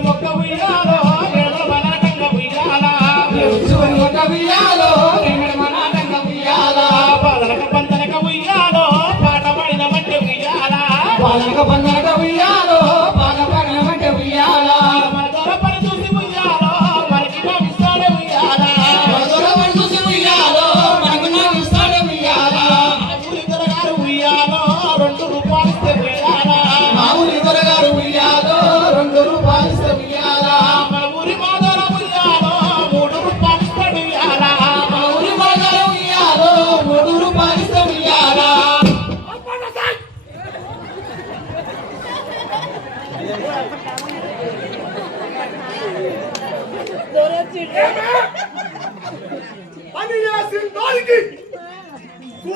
local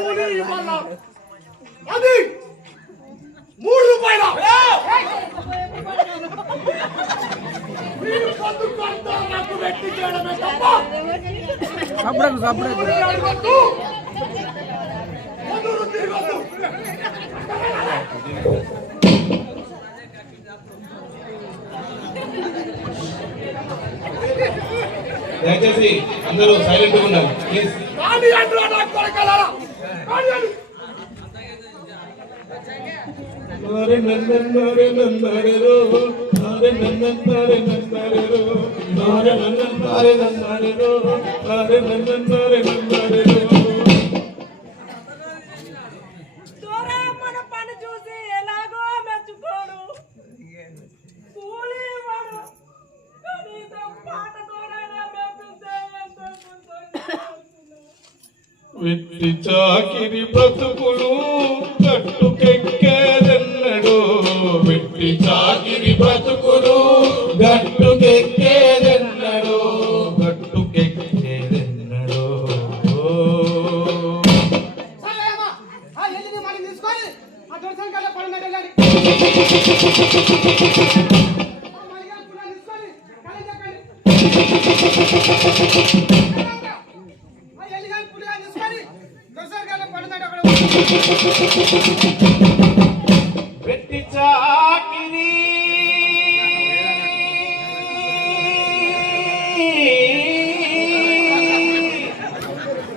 కూలి అది మూడు రూపాయల సబ్రకు సబ్రకు దయచేసి అందరూ సైలెంట్ ఉన్నారు ఉండాలి ప్లీజ్ ತಾರೆ ನನ್ನಂತಾರೆ ನನ್ನಾರೆರೋ ತಾರೆ ನನ್ನಂತಾರೆ ನನ್ನಾರೆರೋ ತಾರೆ ನನ್ನಂತಾರೆ ನನ್ನಾರೆರೋ ತಾರೆ ನನ್ನಂತಾರೆ ನನ್ನಾರೆರೋ వెట్టి చాకిరి బ్రతుకులు గట్టుకెక్కేదెన్నడు వెట్టి చాకిరి బ్రతుకులు గట్టుకెక్కేదెన్నడు గట్టుకెక్కేదెన్నడు సరే అమ్మా. తీసుకొని వెట్టి చాకిరి.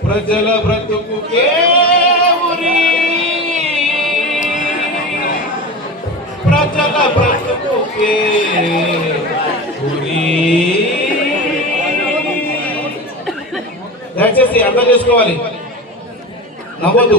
ప్రజల బ్రతుకు కేరి ప్రజల బ్రతుకు ఉరి దయచేసి అర్థం చేసుకోవాలి. నవ్వదు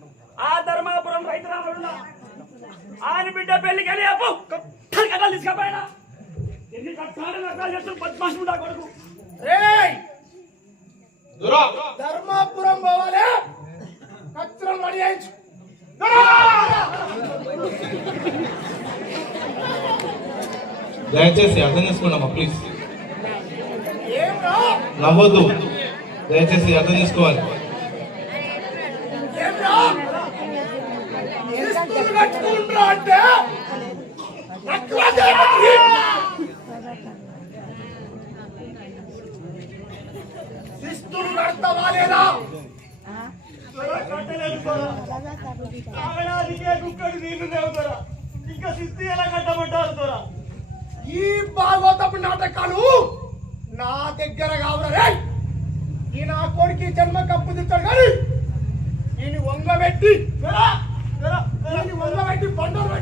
ఆ ధర్మాపురం రైతురాముడున్నా ఆయన బిడ్డ పెళ్ళికి వెళ్ళి అప్పు. కట్టలు తీసుకపోయినా. ఎన్ని కట్టాలు కొడుకు? ధర్మాపురం పోవాలి. కచ్చరం రెడీ అయించు దయచేసి అర్థం చేసుకోండి ప్లీజ్ నవ్వద్దు. దయచేసి అర్థం చేసుకోవాలి. కట్టుకుంటున్నా అంటే. శిస్తులు లేదా? ఇంకా శిస్తు ఎలా కట్టమంటారు తోరా ఈ భాగవతపు నాటకాలు నా దగ్గర కావురా ఈ నా కొడుకు జన్మ కప్పు తిట్టాడు కానీ ఈయన వంగబెట్టి ఈయన వంగబెట్టి బండలు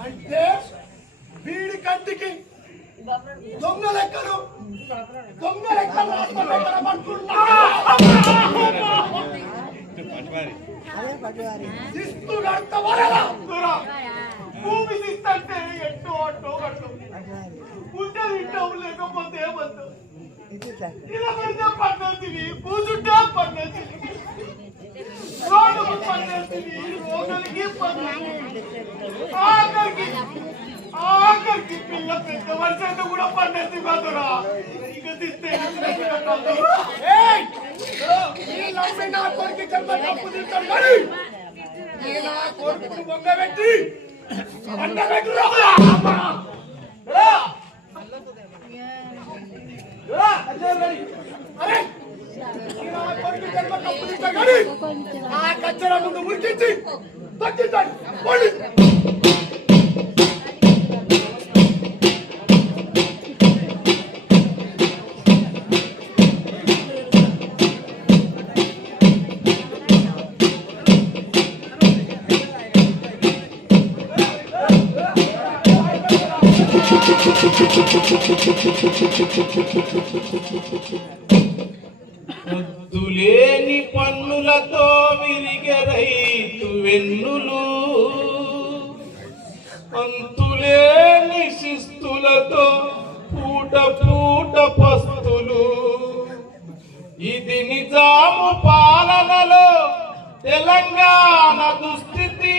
అంటే వీడి కంటికి దొంగ లెక్కలు దొంగ లెక్కలు భూమి తీస్తే ఎట్టు అట్టు అట్టు ఉంటే తింటావు లేకపోతే ఏమద్దు ఇలా పెడితే పద్ధతివి కూర్చుంటే ఆఖరికి ఆఖరికి పిల్ల పెద్ద వర్షంతో కూడా పద్ధతి కాదురా ఇక తిస్తే ఏయ్! ఈ లవ్వే నా కొడుకు జన్మ తప్పు తింటాడు కానీ ఈ నా కొడుకును బొంగబెట్టి పండబెట్టురా రా! అరే! ఈ నా కొడుకు జన్మ తప్పు తింటాడు కానీ ఆ కచ్చర ముందు ఉరికించి తగ్గించండి పోండి. పన్నులతో విరిగే రైతు వెన్నులు అంతులేని శిస్తులతో పూట పూట పస్తులు ఇది నిజాము పాలనలో తెలంగాణ దుస్థితి